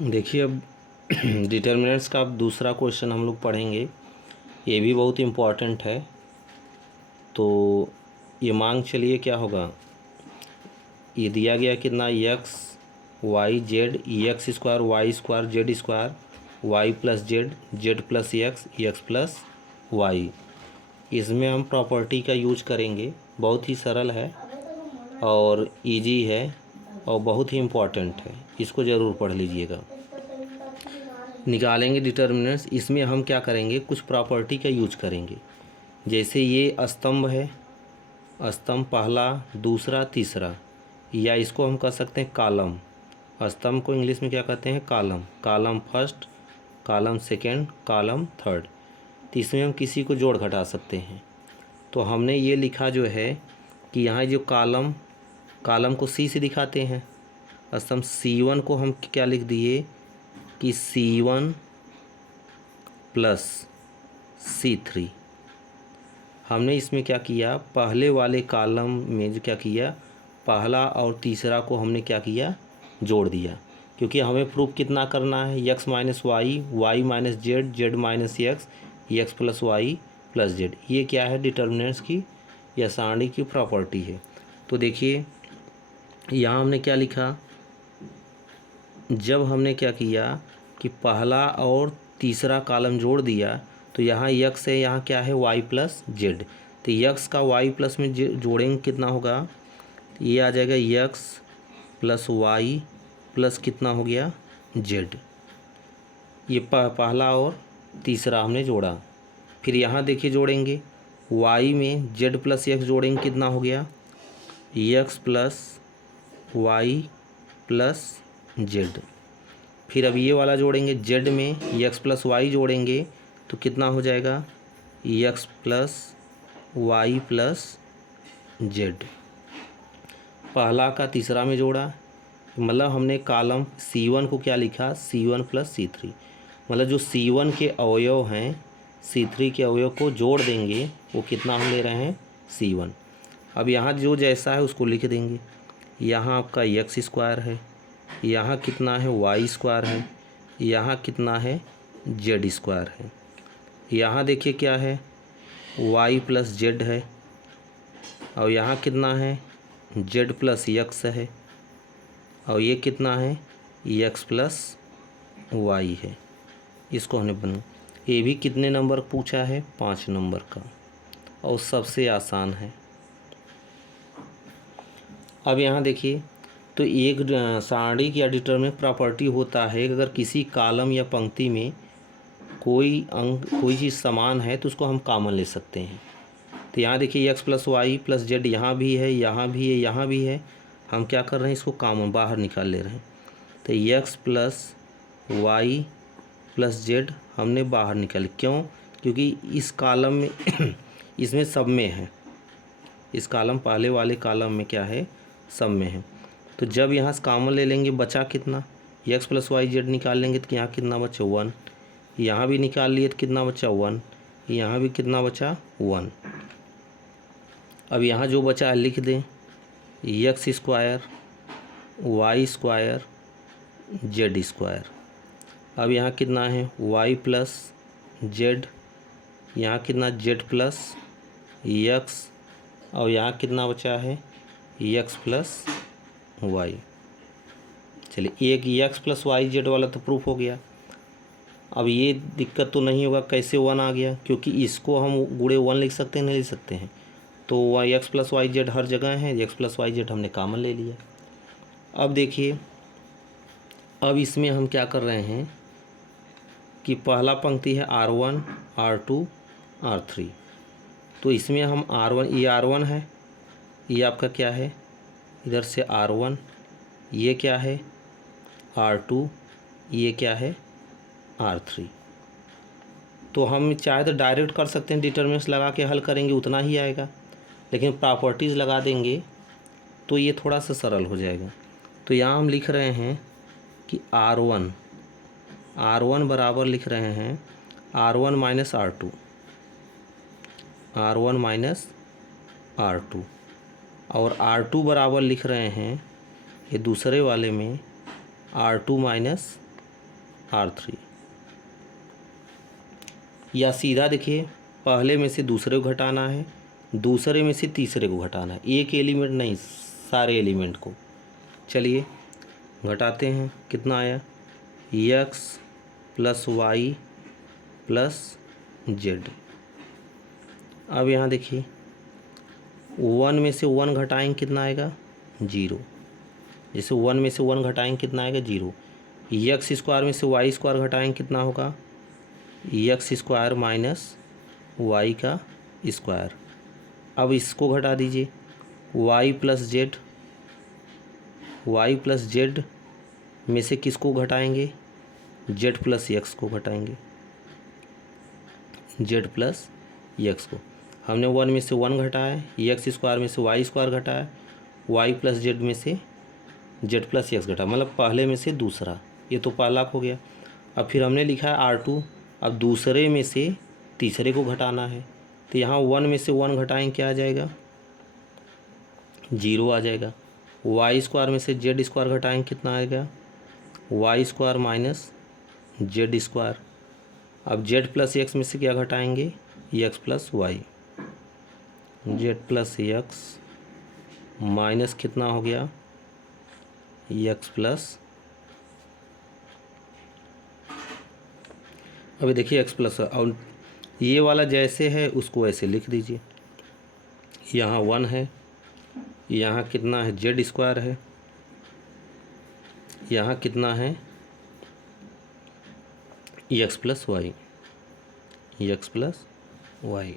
देखिए अब डिटर्मिनेंट्स का अब दूसरा क्वेश्चन हम लोग पढ़ेंगे। ये भी बहुत इम्पॉर्टेंट है। तो ये मांग चलिए क्या होगा, ये दिया गया कितना x y z x square y square z square y plus z z plus x plus y. इसमें हम प्रॉपर्टी का यूज करेंगे। बहुत ही सरल है और इजी है और बहुत ही इम्पॉर्टेंट है। इसको ज़रूर पढ़ लीजिएगा। निकालेंगे डिटर्मिनेंट्स। इसमें हम क्या करेंगे, कुछ प्रॉपर्टी का यूज करेंगे। जैसे ये स्तंभ है, स्तंभ पहला दूसरा तीसरा, या इसको हम कह सकते हैं कॉलम। स्तंभ को इंग्लिश में क्या कहते हैं, column. Column first, column second, column third. तो इसमें हम किसी को जोड़ घटा सकते हैं। तो हमने ये लिखा जो है कि यहाँ जो कॉलम, कॉलम को सी से दिखाते हैं। स्तंभ C1 को हम क्या लिख दिए कि C1 प्लस C3। हमने इसमें क्या किया, पहले वाले कॉलम में जो क्या किया, पहला और तीसरा को हमने क्या किया, जोड़ दिया। क्योंकि हमें प्रूफ कितना करना है, x minus y, y minus z, z minus x, x plus y plus z. ये क्या है, डिटर्मिनेंट्स की या सारणी की प्रॉपर्टी है। तो देखिए यहाँ हमने क्या लिखा, जब हमने क्या किया कि पहला और तीसरा कॉलम जोड़ दिया तो यहाँ यक्स है, यहाँ क्या है, वाई प्लस जेड। तो यक्स का वाई प्लस में जोड़ेंगे कितना होगा, ये आ जाएगा यक्स प्लस वाई प्लस कितना हो गया, जेड। ये पहला और तीसरा हमने जोड़ा। फिर यहाँ देखिए जोड़ेंगे, वाई में जेड प्लस एक्स जोड़ेंगे कितना हो गया, x plus y plus z. फिर अब ये वाला जोड़ेंगे, जेड में एक्स प्लस वाई जोड़ेंगे तो कितना हो जाएगा, x plus y plus z. पहला का तीसरा में जोड़ा, मतलब हमने कॉलम C1 को क्या लिखा, C1 प्लस C3। मतलब जो C1 के अवयव हैं C3 के अवयव को जोड़ देंगे, वो कितना हम ले रहे हैं, C1। अब यहाँ जो जैसा है उसको लिख देंगे। यहाँ आपका एक्स स्क्वायर है, यहाँ कितना है, वाई स्क्वायर है, यहाँ कितना है, जेड स्क्वायर है। यहाँ देखिए क्या है, वाई प्लस जेड है, और यहाँ कितना है, जेड प्लस एक्स है, और ये कितना है, एक्स प्लस वाई है। इसको हमने बना, ये भी कितने नंबर पूछा है, 5 नंबर का, और सबसे आसान है। अब यहाँ देखिए, तो एक सारणी या डिटरमिनेंट प्रॉपर्टी होता है कि अगर किसी कॉलम या पंक्ति में कोई अंक, कोई चीज़ समान है तो उसको हम कॉमन ले सकते हैं। तो यहाँ देखिए x plus y plus z यहाँ भी है, यहाँ भी है, यहाँ भी है। हम क्या कर रहे हैं, इसको कॉमन बाहर निकाल ले रहे हैं। तो x plus y plus z हमने बाहर निकाले। क्यों, क्योंकि इस कॉलम में इसमें सब में है, इस कॉलम पहले वाले कॉलम में क्या है, सब में है। तो जब यहाँ से कॉमन ले लेंगे, बचा कितना, एक्स प्लस वाई जेड निकाल लेंगे तो यहाँ कितना बचा, 1। यहाँ भी निकाल लिए तो कितना बचा, 1। यहाँ भी कितना बचा, 1। अब यहाँ जो बचा है लिख दें, x square y square z square. अब यहाँ कितना है, वाई प्लस जेड, यहाँ कितना, जेड प्लस एक्स, और यहाँ कितना बचा है, एक्स प्लस वाई। चलिए, एक एक्स प्लस वाई जेड वाला तो प्रूफ हो गया। अब ये दिक्कत तो नहीं होगा कैसे 1 आ गया, क्योंकि इसको हम गुणे 1 लिख सकते हैं, नहीं लिख सकते हैं। तो y x plus y z हर जगह है, एक्स प्लस वाई जेड हमने कॉमन ले लिया। अब देखिए, अब इसमें हम क्या कर रहे हैं कि पहला पंक्ति है R1 R2 R3। तो इसमें हम R1, ये R1 है, ये आपका क्या है, इधर से R1, ये क्या है R2, ये क्या है R3। तो हम चाहे तो डायरेक्ट कर सकते हैं, डिटर्मिनेंट्स लगा के हल करेंगे उतना ही आएगा, लेकिन प्रॉपर्टीज़ लगा देंगे तो ये थोड़ा सा सरल हो जाएगा। तो यहाँ हम लिख रहे हैं कि R1 बराबर लिख रहे हैं R1 minus R2, R1 minus R2, और R2 बराबर लिख रहे हैं ये दूसरे वाले में R2 माइनस R3। या सीधा देखिए, पहले में से दूसरे को घटाना है, दूसरे में से तीसरे को घटाना है, एक एलिमेंट नहीं, सारे एलिमेंट को। चलिए घटाते हैं, कितना आया, x plus y plus z. अब यहाँ देखिए, 1 में से 1 घटाएंगे कितना आएगा, 0। जैसे 1 में से 1 घटाएंगे कितना आएगा, 0। एक्स स्क्वायर में से वाई स्क्वायर घटाएंगे कितना होगा, एक्स स्क्वायर माइनस वाई का स्क्वायर। अब इसको घटा दीजिए, y plus z, y plus z में से किसको घटाएंगे, जेड प्लस एक्स को घटाएंगे, जेड प्लस एक्स को। हमने 1 में से 1 घटाया, एक्स स्क्वायर में से वाई स्क्वायर घटाया, वाई प्लस जेड में से जेड प्लस एक्स घटा, मतलब पहले में से दूसरा, ये तो पहला हो गया। अब फिर हमने लिखा है R2, अब दूसरे में से तीसरे को घटाना है, तो यहाँ 1 में से 1 घटाएंगे क्या आ जाएगा, 0 आ जाएगा। वाई स्क्वायर में से जेड स्क्वायर घटाएंगे कितना आएगा, y square minus z square. अब जेड प्लस एक्स में से क्या घटाएंगे, x plus y, z plus x minus कितना हो गया, एक्स प्लस, अभी देखिए एक्स प्लस, और ये वाला जैसे है उसको ऐसे लिख दीजिए। यहाँ 1 है, यहाँ कितना है, जेड स्क्वायर है, यहाँ कितना है, x plus y, x plus y.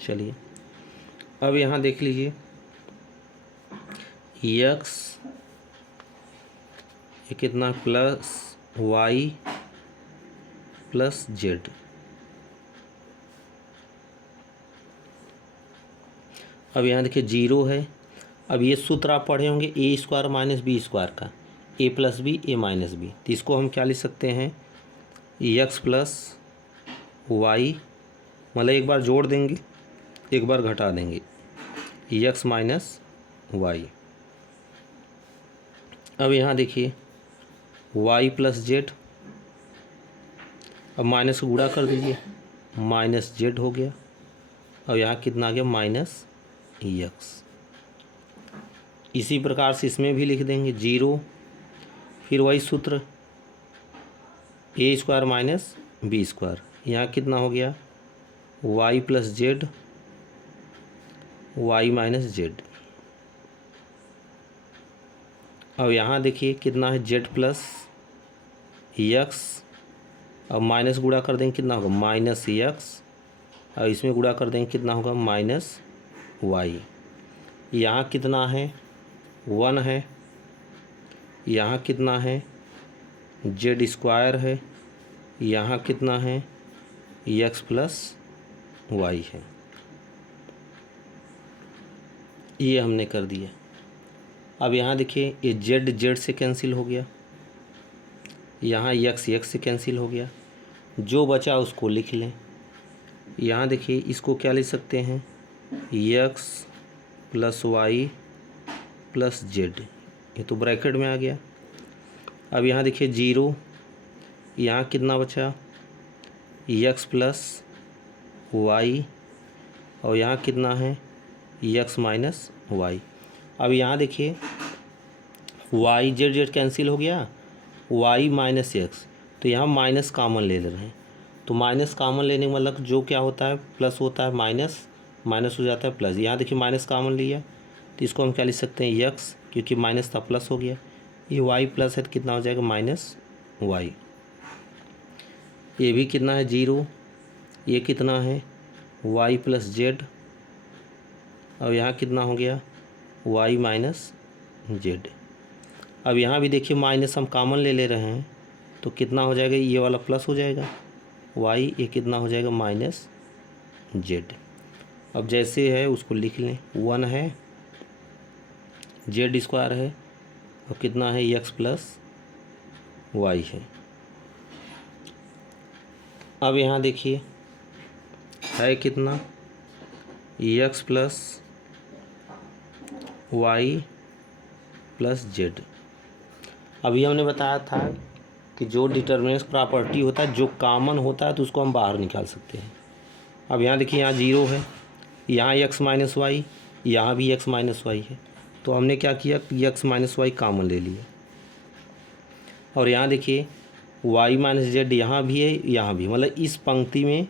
चलिए अब यहाँ देख लीजिए, एक्स ये कितना, प्लस वाई प्लस जेड। अब यहाँ देखिए 0 है। अब ये सूत्र आप पढ़े होंगे, ए स्क्वायर माइनस बी स्क्वायर का, ए प्लस बी ए माइनस बी, तो इसको हम क्या लिख सकते हैं, एक्स प्लस वाई, मतलब एक बार जोड़ देंगे एक बार घटा देंगे, एक्स माइनस वाई। अब यहाँ देखिए वाई प्लस जेड, अब माइनस को गुणा कर दीजिए, माइनस जेड हो गया। अब यहाँ कितना आ गया, माइनस एक्स। इसी प्रकार से इसमें भी लिख देंगे 0, फिर वही सूत्र a square minus b square, यहाँ कितना हो गया, y plus z, y minus z. अब यहाँ देखिए कितना है, जेड प्लस एक्स, अब माइनस गुणा कर देंगे कितना होगा, माइनस एक्स, और इसमें गुणा कर देंगे कितना होगा, माइनस वाई। यहाँ कितना है, 1 है, यहाँ कितना है, जेड स्क्वायर है, यहाँ कितना है, एक्स प्लस वाई है। ये हमने कर दिया। अब यहाँ देखिए ये जेड जेड से कैंसिल हो गया, यहाँ एक्स एक्स से कैंसिल हो गया, जो बचा उसको लिख लें। यहाँ देखिए इसको क्या लिख सकते हैं, x plus y plus z, ये तो ब्रैकेट में आ गया। अब यहाँ देखिए 0, यहाँ कितना बचा, एक्स प्लस वाई, और यहाँ कितना है, एक्स माइनस वाई। अब यहाँ देखिए वाई जेड जेड कैंसिल हो गया, वाई माइनस एक्स, तो यहाँ माइनस कॉमन ले रहे हैं, तो माइनस कॉमन लेने का मतलब जो क्या होता है, प्लस होता है, माइनस माइनस हो जाता है प्लस। यहाँ देखिए माइनस कॉमन लिया, तो इसको हम क्या लिख सकते हैं, एक्स, क्योंकि माइनस था प्लस हो गया, ये वाई प्लस है तो कितना हो जाएगा, माइनस वाई। ये भी कितना है, 0, ये कितना है, वाई प्लस जेड, और यहाँ कितना हो गया, वाई माइनस जेड। अब यहाँ भी देखिए माइनस हम कॉमन ले रहे हैं, तो कितना हो जाएगा, ये वाला प्लस हो जाएगा, वाई, ये कितना हो जाएगा, माइनस जेड। अब जैसे है उसको लिख लें, 1 है, जेड स्क्वायर है, और कितना है, एक्स प्लस वाई है। अब यहाँ देखिए है कितना, x plus y plus z. अभी हमने बताया था कि जो डिटर्मिनेंट प्रॉपर्टी होता है जो कॉमन होता है तो उसको हम बाहर निकाल सकते हैं। अब यहाँ देखिए, यहाँ 0 है, यहाँ x माइनस वाई, यहाँ भी x माइनस वाई है, तो हमने क्या किया कि x माइनस वाई कॉमन ले लिया। और यहाँ देखिए y माइनस जेड यहाँ भी है, यहाँ भी, मतलब इस पंक्ति में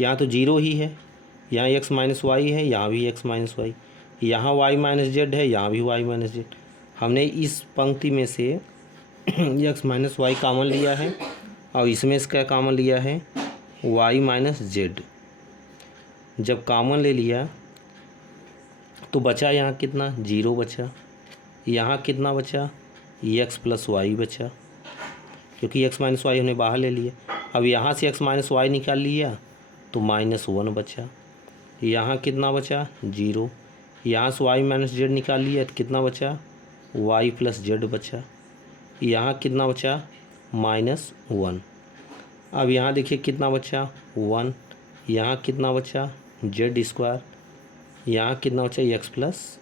यहाँ तो 0 ही है, यहाँ x माइनस वाई है, यहाँ भी x माइनस वाई, यहाँ y माइनस जेड है, यहाँ भी y माइनस जेड। हमने इस पंक्ति में से x माइनस वाई कॉमन लिया है और इसमें इसका कॉमन लिया है y माइनस जेड। जब कॉमन ले लिया तो बचा यहाँ कितना, 0 बचा। यहाँ कितना बचा, x प्लस वाई बचा, क्योंकि x माइनस वाई हमने बाहर ले लिया। अब यहाँ से x माइनस वाई निकाल लिया तो -1 बचा। यहाँ कितना बचा, 0। यहाँ से y माइनस जेड निकाल लिया तो कितना बचा, y प्लस जेड बचा। यहाँ कितना बचा, -1। अब यहाँ देखिए कितना बचा, 1। यहाँ कितना बचा, जेड स्क्वायर। यहाँ कितना बचा, x प्लस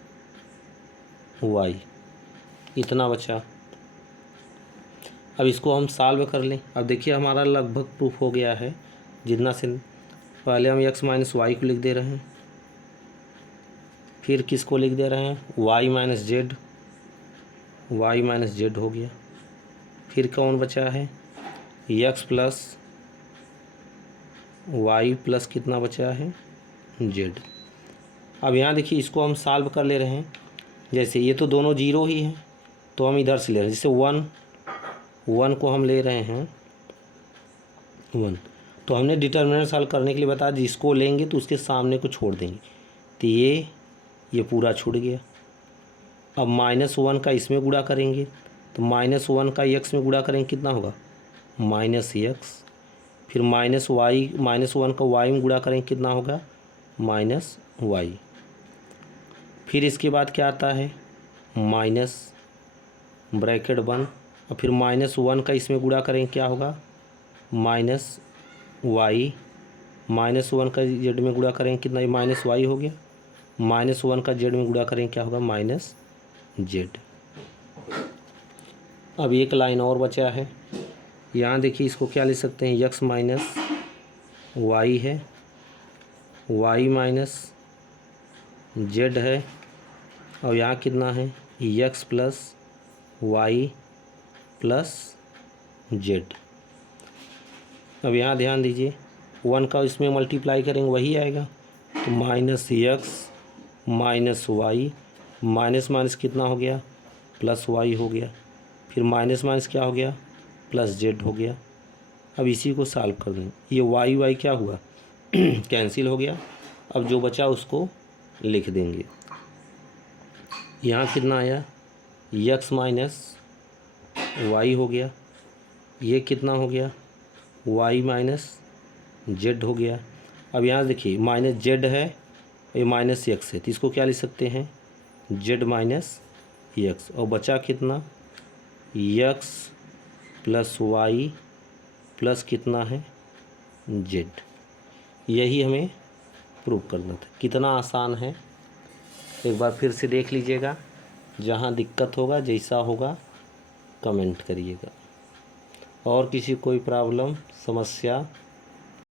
वाई, इतना बचा। अब इसको हम सॉल्व कर लें। अब देखिए हमारा लगभग प्रूफ हो गया है। जितना से पहले हम x माइनस वाई को लिख दे रहे हैं, फिर किसको लिख दे रहे हैं, y minus z, y minus z हो गया। फिर कौन बचा है, x प्लस वाई प्लस कितना बचा है, जेड। अब यहाँ देखिए इसको हम सॉल्व कर ले रहे हैं। जैसे ये तो दोनों 0 ही हैं तो हम इधर से ले रहे हैं, जैसे 1 को हम ले रहे हैं 1, तो हमने डिटर्मिनेंट सॉल्व करने के लिए बताया जिसको लेंगे तो उसके सामने को छोड़ देंगे, तो ये पूरा छूट गया। अब -1 का इसमें गुणा करेंगे तो -1 का x में गुणा करेंगे कितना होगा, -x। फिर -1 का y में गुणा करेंगे कितना होगा, -y। फिर इसके बाद क्या आता है, माइनस ब्रैकेट 1, और फिर -1 का इसमें गुणा करेंगे क्या होगा, -y। -1 का जेड में गुणा करेंगे कितना, -y हो गया। -1 का जेड में गुणा करेंगे क्या होगा, -z। अब एक लाइन और बचा है। यहाँ देखिए इसको क्या ले सकते हैं, x माइनस वाई है, y माइनस जेड है, और यहाँ कितना है, x plus y plus z. अब यहाँ ध्यान दीजिए 1 का इसमें मल्टीप्लाई करेंगे वही आएगा, तो -x माइनस वाई, माइनस कितना हो गया, प्लस वाई हो गया। फिर माइनस क्या हो गया, प्लस जेड हो गया। अब इसी को सॉल्व कर दें, ये वाई क्या हुआ कैंसिल हो गया। अब जो बचा उसको लिख देंगे। यहाँ कितना आया, x माइनस वाई हो गया, ये कितना हो गया, y माइनस जेड हो गया। अब यहाँ देखिए माइनस जेड है, ये -x है, तो इसको क्या लिख सकते हैं, z माइनस x। और बचा कितना, x प्लस वाई प्लस कितना है, z। यही हमें प्रूव करना था। कितना आसान है, एक बार फिर से देख लीजिएगा। जहाँ दिक्कत होगा, जैसा होगा कमेंट करिएगा। और किसी कोई प्रॉब्लम समस्या